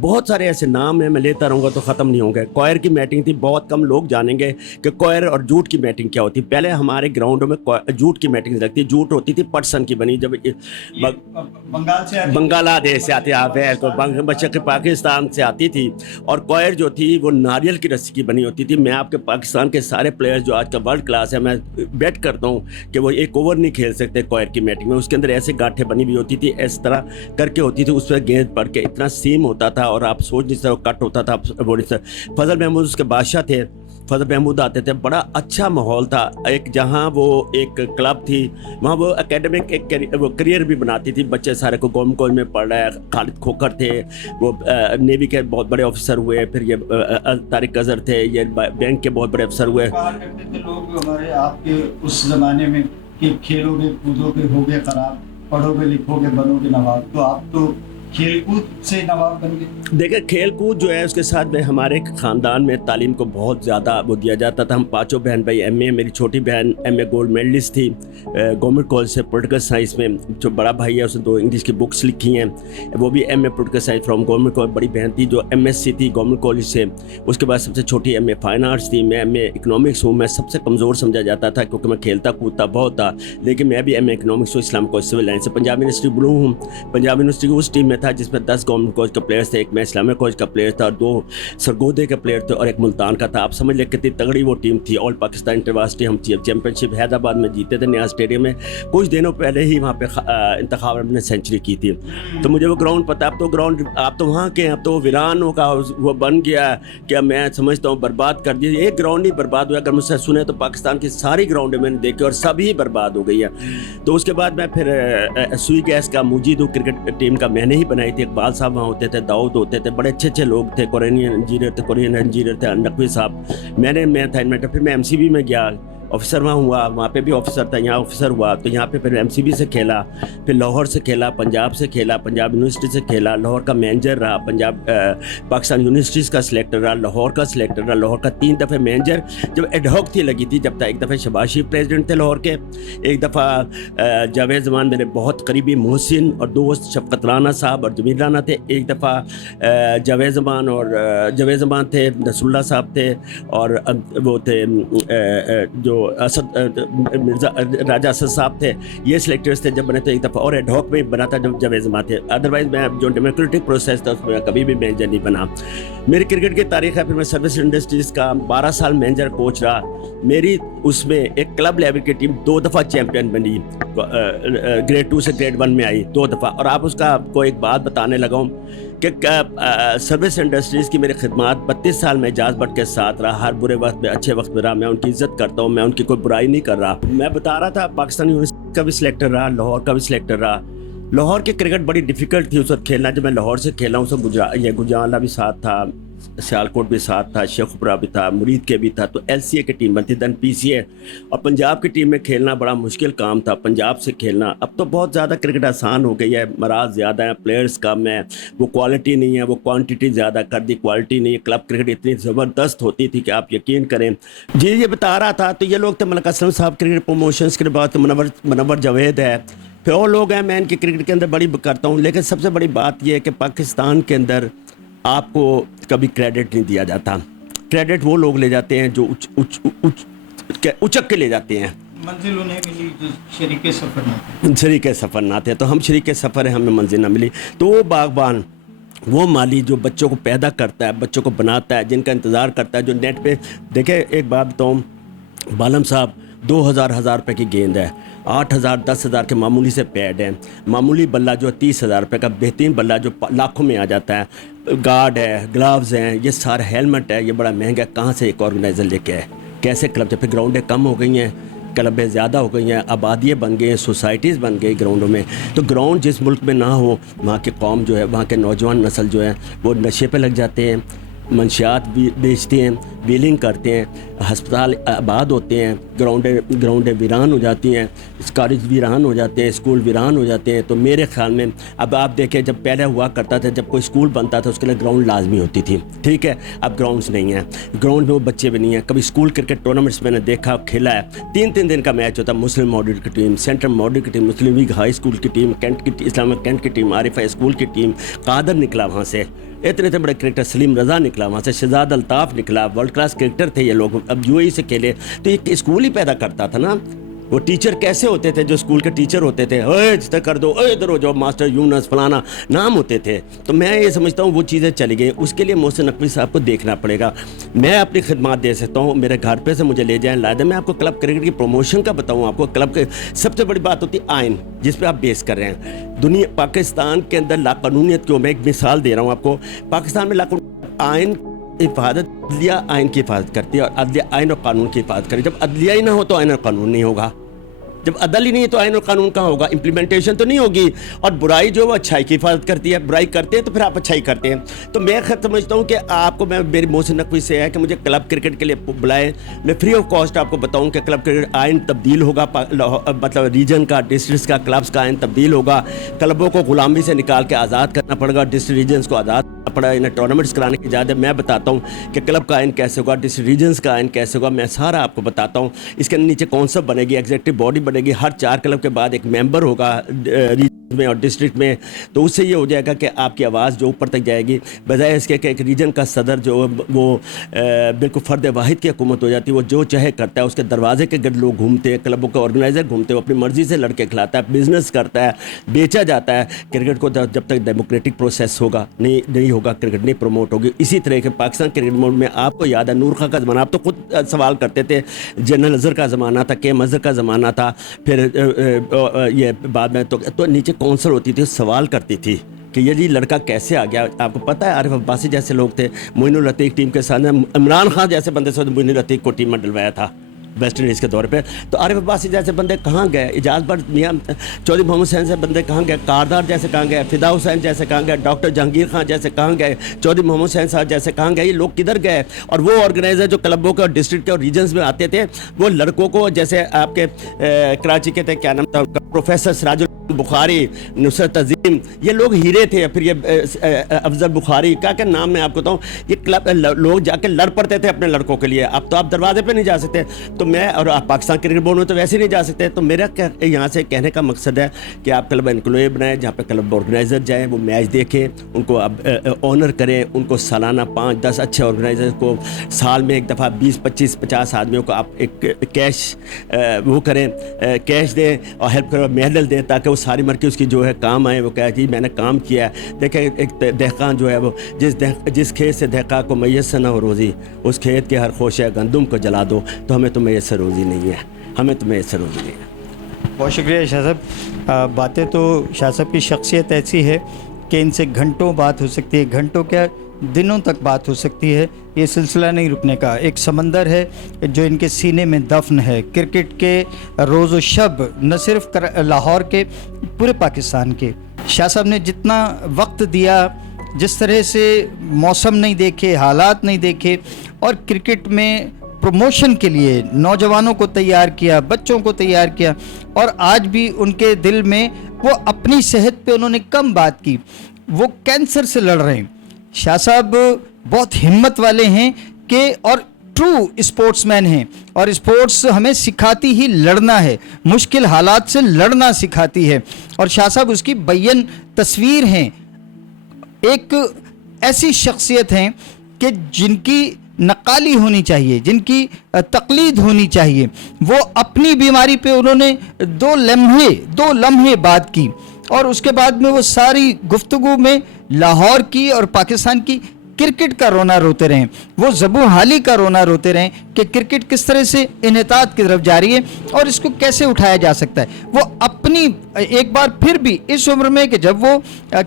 بہت سارے ایسے نام ہیں, میں لیتا رہوں گا تو ختم نہیں ہوں گے. کوئر کی میٹنگ تھی, بہت کم لوگ جانیں گے کہ کوئر اور جوٹ کی میٹنگ کیا ہوتی ہے. پہلے ہمارے گراؤنڈوں میں جوٹ کی میٹنگ لگتی ہے. جوٹ ہوتی تھی پٹسن کی بنی, جب بنگالہ دیش سے آتی ہے, مشرقی پاکستان سے آتی تھی. اور کوئر جو تھی وہ ناریل کی رسی کی بنی ہوتی تھی. میں آپ کے پاکستان کے سارے پلیئرز جو آج کا ورلڈ کلاس ہے, میں بیٹ کرتا ہوں کہ وہ ایک اوور نہیں کھیل سکتے کوئر کی میٹنگ میں. اس کے اندر ایسے گاٹھیں بنی ہوئی ہوتی تھی, اس طرح کر کے ہوتی تھی, اس پہ گیند پڑ کے اتنا سیم ہوتا تھا اور آپ سوچ نہیں سکتے کٹ ہوتا تھا. فضل محمود اس کے بادشاہ تھے, فضل محمود آتے تھے. بڑا اچھا ماحول تھا. ایک جہاں وہ ایک کلب تھی, وہاں وہ اکیڈمک ایک وہ کریئر بھی بناتی تھی. بچے سارے کو گورنمنٹ کالج میں پڑھ رہا ہے. خالد کھوکھر تھے, وہ نیوی کے بہت بڑے آفیسر ہوئے. پھر یہ طارق اظہر تھے, یہ بینک کے بہت بڑے افسر ہوئے. کرتے تھے لوگ ہمارے آپ کے اس زمانے میں کہ کھیلو گے کودو گے ہو گے خراب, پڑھو گے لکھو گے بنو گے نواب. تو آپ تو کھیل کود سے نواب بن گئے. دیکھیں کھیل کود جو ہے اس کے ساتھ میں ہمارے خاندان میں تعلیم کو بہت زیادہ وہ دیا جاتا تھا. ہم پانچوں بہن بھائی ایم اے, میری چھوٹی بہن ایم اے گولڈ میڈلسٹ تھی گورنمنٹ کالج سے پولیٹیکل سائنس میں. جو بڑا بھائی ہے اس نے 2 انگلش کی بکس لکھی ہیں, وہ بھی M A political science from government college. بڑی بہن تھی جو ایم ایس سی تھی گورنمنٹ کالج سے. اس کے بعد سب سے چھوٹی ایم اے فائن آرٹس تھی. میں ایم اے اکنامکس ہوں. میں سب سے کمزور سمجھا جاتا تھا کیونکہ میں کھیلتا کودتا بہت تھا, لیکن میں بھی ایم اے اکنامکس ہوں اسلام کالج سول لائن سے. پنجاب یونیورسٹی بلو ہوں. پنجاب یونیورسٹی کی اس ٹیم میں تھا جس میں 10 گورنمنٹ کالج کا پلیئرس تھے, ایک میں اسلامیہ کالج کا پلیئر تھا, اور 2 سرگودے کے پلیئر تھے اور ایک ملتان کا تھا. آپ سمجھ لیں کتنی تگڑی وہ ٹیم تھی. آل پاکستان انٹرورسٹی ہم چیمپئن شپ حیدرآباد میں جیتے تھے نیاز اسٹیڈیم میں. کچھ دنوں پہلے ہی وہاں پہ انتخاب نے سینچری کی تھی. تو مجھے وہ گراؤنڈ پتہ. اب تو گراؤنڈ آپ تو وہاں کے, اب تو ویرانوں کا وہ بن گیا کہ میں سمجھتا ہوں برباد کر دیا. ایک گراؤنڈ ہی برباد ہوا. اگر مجھ سے سنیں تو پاکستان کی ساری گراؤنڈیں میں نے دیکھی اور سبھی برباد ہو گئی ہیں. تو اس کے بعد میں پھر سوئی گیس کا موجود ہوں. کرکٹ ٹیم کا میں نے ہی بنائی تھی. اقبال صاحب وہاں ہوتے تھے, داؤد ہوتے تھے, بڑے اچھے اچھے لوگ تھے. کورین انجینئر تھے نقوی صاحب. میں تھا انویٹر. پھر میں ایم سی بی میں گیا, آفیسر وہاں ہوا. وہاں پہ بھی آفیسر تھا, یہاں آفیسر ہوا. تو یہاں پہ پھر ایم سی بی سے کھیلا, پھر لاہور سے کھیلا, پنجاب سے کھیلا, پنجاب یونیورسٹی سے کھیلا, لاہور کا مینیجر رہا, پنجاب پاکستان یونیورسٹیز کا سلیکٹر رہا, لاہور کا سلیکٹر رہا, لاہور کا 3 دفعہ مینیجر. جب ایڈ ہاک تھی لگی تھی جب تک, ایک دفعہ شہباز شریف پریزیڈنٹ تھے لاہور کے, ایک دفعہ جاوید زمان میرے بہت قریبی محسن اور دوست شفقت رانا صاحب اور جمیل رانا تھے, ایک دفعہ جاوید زمان تھے, نصر اللہ صاحب تھے, اور وہ تھے جو اسد مرزا راجہ اسد صاحب تھے. یہ سلیکٹرز تھے جب بنے. تو ایک دفعہ اور ایڈ ہاک میں بنا تھا جب جاوید زمان تھے. ادروائز میں جو ڈیموکریٹک پروسیس تھا اس میں کبھی بھی مینیجر نہیں بنا. میری کرکٹ کی تاریخ ہے. پھر میں سروس انڈسٹریز کا 12 سال مینیجر کوچ رہا. میری اس میں ایک کلب لیول کی ٹیم 2 دفعہ چیمپئن بنی, گریڈ 2 سے گریڈ 1 میں آئی 2 دفعہ. اور آپ اس کا کو ایک بات بتانے لگا ہوں کہ سروس انڈسٹریز کی میری خدمات 32 سال میں اعجاز بٹ کے ساتھ رہا. ہر برے وقت میں اچھے وقت میں رہا. میں ان کی عزت کرتا ہوں, میں ان کی کوئی برائی نہیں کر رہا. میں بتا رہا تھا پاکستان یونیورسٹی کا بھی سلیکٹر رہا, لاہور کا بھی سلیکٹر رہا. لاہور کی کرکٹ بڑی ڈیفیکلٹ تھی اس وقت کھیلنا. جب میں لاہور سے کھیلا ہوں, سب گجرانوالا بھی ساتھ تھا, سیالکوٹ بھی ساتھ تھا, شیخ پورہ بھی تھا, مرید کے بھی تھا. تو ایل سی اے کی ٹیم بنتی, دین پی سی اے. اور پنجاب کی ٹیم میں کھیلنا بڑا مشکل کام تھا, پنجاب سے کھیلنا. اب تو بہت زیادہ کرکٹ آسان ہو گئی ہے, مراحل زیادہ ہیں, پلیئرز کم ہیں, وہ کوالٹی نہیں ہے, وہ کوانٹٹی زیادہ کر دی, کوالٹی نہیں ہے. کلب کرکٹ اتنی زبردست ہوتی تھی کہ آپ یقین کریں. جی یہ بتا رہا تھا. تو یہ لوگ تھے ملک اسلم صاحب کرکٹ پروموشنز کے بعد, منور جاوید ہے, پھر اور لوگ ہیں. میں ان کی کرکٹ کے اندر بڑی کرتا ہوں. لیکن سب سے بڑی بات یہ ہے کہ پاکستان کے اندر آپ کو کبھی کریڈٹ نہیں دیا جاتا. کریڈٹ وہ لوگ لے جاتے ہیں جو اچک کے لے جاتے ہیں. منزل انہیں ملی جو شریک سفر نہ تھے. تو ہم شریک سفر ہیں, ہمیں منزل نہ ملی. تو وہ باغبان, وہ مالی جو بچوں کو پیدا کرتا ہے, بچوں کو بناتا ہے, جن کا انتظار کرتا ہے, جو نیٹ پہ دیکھیں. ایک بات بتاؤں, بالم صاحب 2,000 روپے کی گیند ہے, 8,000 10,000 کے معمولی سے پیڈ ہیں. معمولی بلہ جو 30,000 روپے کا, بہترین بلہ جو لاکھوں میں آ جاتا ہے, گارڈ ہے, گلاوز ہیں, یہ سارا ہیلمٹ ہے, یہ بڑا مہنگا ہے. کہاں سے ایک آرگنائزر لے کے آئے, کیسے کلب؟ جب پھر گراؤنڈیں کم ہو گئی ہیں, کلبیں زیادہ ہو گئی ہیں, آبادیاں بن گئی ہیں, سوسائٹیز بن گئی گراؤنڈوں میں. تو گراؤنڈ جس ملک میں نہ ہو, وہاں کی قوم جو ہے, وہاں کے نوجوان نسل جو ہے وہ نشے پہ لگ جاتے ہیں, منشیات بیچتے ہیں, ویلنگ کرتے ہیں, ہسپتال آباد ہوتے ہیں, گراؤنڈیں ویران ہو جاتی ہیں, کالج ویران ہو جاتے ہیں, اسکول ویران ہو جاتے ہیں. تو میرے خیال میں اب آپ دیکھیں, جب پہلے ہوا کرتا تھا, جب کوئی اسکول بنتا تھا اس کے لیے گراؤنڈ لازمی ہوتی تھی, ٹھیک ہے. اب گراؤنڈس نہیں ہیں, گراؤنڈ میں وہ بچے بھی نہیں ہیں. کبھی اسکول کرکٹ ٹورنامنٹس میں نے دیکھا, کھیلا ہے, 3 دن کا میچ ہوتا ہے. مسلم ماڈل کی ٹیم, سینٹرل ماڈل کی ٹیم, مسلم لیگ ہائی اسکول کی ٹیم, کینٹ کی اسلامک کینٹ کی ٹیم, عارف ہائی اسکول کی ٹیم, قادر نکلا وہاں سے, اتنے بڑے کرکٹر, سلیم رضا نکلا وہاں سے, شہزاد الطاف نکلا, ورلڈ کلاس کرکٹر تھے یہ لوگ. اب یو اے سے کھیلے تو یہ اسکول ہی پیدا کرتا تھا نا. وہ ٹیچر کیسے ہوتے تھے جو اسکول کے ٹیچر ہوتے تھے, اے جتنا کر دو, اے ادھر ہو جاؤ, ماسٹر یونس فلانا نام ہوتے تھے. تو میں یہ سمجھتا ہوں وہ چیزیں چلی گئی. اس کے لیے محسن نقوی صاحب کو دیکھنا پڑے گا. میں اپنی خدمات دے سکتا ہوں, میرے گھر پہ سے مجھے لے جائیں لاہدہ. میں آپ کو کلب کرکٹ کی پروموشن کا بتاؤں. آپ کو کلب کے سب سے بڑی بات ہوتی ہے آئین, جس پہ آپ بیس کر رہے ہیں. دنیا پاکستان کے اندر لاقانونیت کو میں ایک مثال دے رہا ہوں آپ کو. پاکستان میں آئین حفاظت, عدلیہ آئین کی حفاظت کرتی ہے, اور عدلیہ آئین اور قانون کی حفاظت کرتی ہے. جب عدلیہ ہی نہ ہو تو آئین اور قانون نہیں ہوگا. جب عدل ہی نہیں ہے تو آئین اور قانون کہاں ہوگا؟ امپلیمنٹیشن تو نہیں ہوگی. اور برائی جو وہ اچھائی کی حفاظت کرتی ہے, برائی کرتے ہیں تو پھر آپ اچھائی کرتے ہیں. تو میں خود سمجھتا ہوں کہ آپ کو, میں میری محسن نقوی سے ہے کہ مجھے کلب کرکٹ کے لیے بلائیں, میں فری آف کاسٹ آپ کو بتاؤں کہ کلب کرکٹ آئین تبدیل ہوگا, مطلب ریجن کا, ڈسٹرکٹس کا, کلبس کا آئین تبدیل ہوگا. کلبوں کو غلامی سے نکال کے آزاد کرنا پڑے گا, ڈسٹرکٹ ریجنس کو آزاد پڑا, انہیں ٹورنامنٹس کرانے کی اجازت ہے. میں بتاتا ہوں کہ کلب کا آئین کیسے ہوگا, ڈسٹرکٹ ریجنس کا آئین کیسے ہوگا, میں سارا آپ کو بتاتا ہوں. اس کے نیچے کونسل بنے گی, ایگزیکٹو باڈی بنے گی, ہر 4 کلب کے بعد ایک ممبر ہوگا ریجن میں اور ڈسٹرکٹ میں. تو اس سے یہ ہو جائے گا کہ آپ کی آواز جو اوپر تک جائے گی, بجائے اس کے کہ ایک ریجن کا صدر جو وہ بالکل فرد واحد کی حکومت ہو جاتی ہے, وہ جو چاہے کرتا ہے. اس کے دروازے کے گرد لوگ گھومتے ہیں, کلبوں کے آرگنائزر گھومتے ہیں, وہ اپنی مرضی سے لڑکے کھلاتا ہے, بزنس کرتا ہے, بیچا جاتا ہے. کرکٹ کو جب تک ڈیموکریٹک پروسیس ہوگا نہیں ہوگا, کرکٹ نہیں پروموٹ ہوگی. اسی طرح کے پاکستان کرکٹ موڈ میں آپ کو یاد ہے نور خان کا زمانہ, آپ تو خود سوال کرتے تھے, جنرل اظہر کا زمانہ تھا, کے اظہر کا زمانہ تھا, پھر یہ بعد میں تو نیچے کونسل ہوتی تھی, سوال کرتی تھی کہ یہ جی لڑکا کیسے آ گیا. آپ کو پتہ ہے عارف عباسی جیسے لوگ تھے, معین العتیق ٹیم کے ساتھ, عمران خان جیسے بندے سے معین العتیق کو ٹیم میں ڈلوایا تھا ویسٹ انڈیز کے دور پہ. تو عارف عباسی جیسے بندے کہاں گئے, اعجاز بٹ میاں چودھری محمد حسین سے بندے کہاں گئے, کاردار جیسے کہاں گئے, فدا حسین جیسے کہاں گئے, ڈاکٹر جہانگیر خان جیسے کہاں گئے, چودھری محمد حسین صاحب جیسے کہاں گئے, یہ لوگ کدھر گئے؟ اور وہ آرگنائزر جو کلبوں کے اور ڈسٹرکٹ کے اور ریجنس میں آتے تھے, وہ لڑکوں کو, جیسے آپ کے کراچی کے تھے, کیا نام تھا, پروفیسر سراج بخاری, نصرت عظیم, یہ لوگ ہیرے تھے. پھر یہ افضل بخاری, کیا نام میں آپ کو بتاؤں, یہ کلب لوگ جا کے لڑ پڑتے تھے اپنے لڑکوں کے لیے. اب تو آپ دروازے پہ نہیں جا سکتے. تو میں, اور آپ پاکستان کرکٹ بورڈ میں تو ویسے نہیں جا سکتے. تو میرا یہاں سے کہنے کا مقصد ہے کہ آپ کلب انکلویو بنائیں, جہاں پہ کلب آرگنائزر جائیں, وہ میچ دیکھیں, ان کو اب آنر کریں, ان کو سالانہ 5-10 اچھے آرگنائزر کو سال میں ایک دفعہ 20-25-50 آدمیوں کو آپ ایک کیش وہ کریں, کیش دیں اور ہیلپ کرو, میڈل دیں, تاکہ وہ ساری مر کے اس کی جو ہے کام آئے. وہ کہا جی میں نے کام کیا ہے. دیکھیں ایک دہقان جو ہے, وہ جس کھیت سے دہقان کو میسر نہ ہو روزی, اس کھیت کے ہر خوشہ گندم کو جلا دو, تو ہمیں تو میسر روزی نہیں ہے, ہمیں تو میسر روزی نہیں ہے. بہت شکریہ شاہ صاحب. باتیں تو شاہ صاحب کی شخصیت ایسی ہے کہ ان سے گھنٹوں بات ہو سکتی ہے, گھنٹوں کیا دنوں تک بات ہو سکتی ہے. یہ سلسلہ نہیں رکنے کا, ایک سمندر ہے جو ان کے سینے میں دفن ہے. کرکٹ کے روز و شب, نہ صرف لاہور کے, پورے پاکستان کے. شاہ صاحب نے جتنا وقت دیا, جس طرح سے موسم نہیں دیکھے, حالات نہیں دیکھے, اور کرکٹ میں پروموشن کے لیے نوجوانوں کو تیار کیا, بچوں کو تیار کیا, اور آج بھی ان کے دل میں وہ اپنی صحت پہ انہوں نے کم بات کی. وہ کینسر سے لڑ رہے ہیں. شاہ صاحب بہت ہمت والے ہیں کہ, اور ٹرو اسپورٹس مین ہیں, اور اسپورٹس ہمیں سکھاتی ہی لڑنا ہے, مشکل حالات سے لڑنا سکھاتی ہے. اور شاہ صاحب اس کی بیان تصویر ہیں, ایک ایسی شخصیت ہیں کہ جن کی نقالی ہونی چاہیے, جن کی تقلید ہونی چاہیے. وہ اپنی بیماری پہ انہوں نے 2 لمحے بات کی, اور اس کے بعد میں وہ ساری گفتگو میں لاہور کی اور پاکستان کی کرکٹ کا رونا روتے رہیں, وہ زبوں حالی کا رونا روتے رہیں کہ کرکٹ کس طرح سے انحطاط کی طرف جاری ہے اور اس کو کیسے اٹھایا جا سکتا ہے. وہ اپنی ایک بار پھر بھی اس عمر میں کہ جب وہ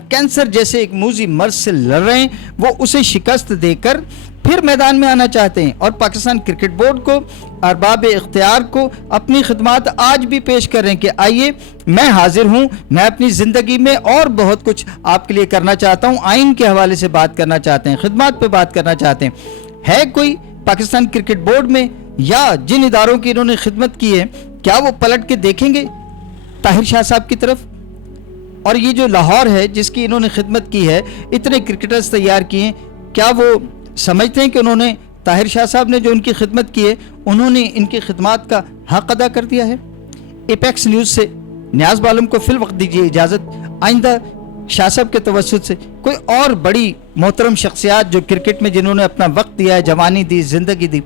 کینسر جیسے ایک موذی مرض سے لڑ رہے ہیں, وہ اسے شکست دے کر پھر میدان میں آنا چاہتے ہیں اور پاکستان کرکٹ بورڈ کو، ارباب اختیار کو اپنی خدمات آج بھی پیش کر رہے ہیں کہ آئیے میں حاضر ہوں، میں اپنی زندگی میں اور بہت کچھ آپ کے لیے کرنا چاہتا ہوں، آئین کے حوالے سے بات کرنا چاہتے ہیں، خدمات پہ بات کرنا چاہتے ہیں۔ ہے کوئی پاکستان کرکٹ بورڈ میں یا جن اداروں کی انہوں نے خدمت کی ہے، کیا وہ پلٹ کے دیکھیں گے طاہر شاہ صاحب کی طرف؟ اور یہ جو لاہور ہے جس کی انہوں نے خدمت کی ہے، اتنے کرکٹرز تیار کیے ہیں، کیا وہ سمجھتے ہیں کہ انہوں نے طاہر شاہ صاحب نے جو ان کی خدمت کی ہے انہوں نے ان کی خدمات کا حق ادا کر دیا ہے؟ ایپیکس نیوز سے نیاز بالم کو فی الوقت دیجیے اجازت، آئندہ شاہ صاحب کے توسط سے کوئی اور بڑی محترم شخصیات جو کرکٹ میں جنہوں نے اپنا وقت دیا ہے، جوانی دی، زندگی دی،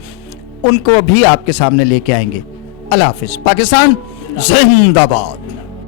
ان کو بھی آپ کے سامنے لے کے آئیں گے۔ اللہ حافظ۔ پاکستان زندہ باد۔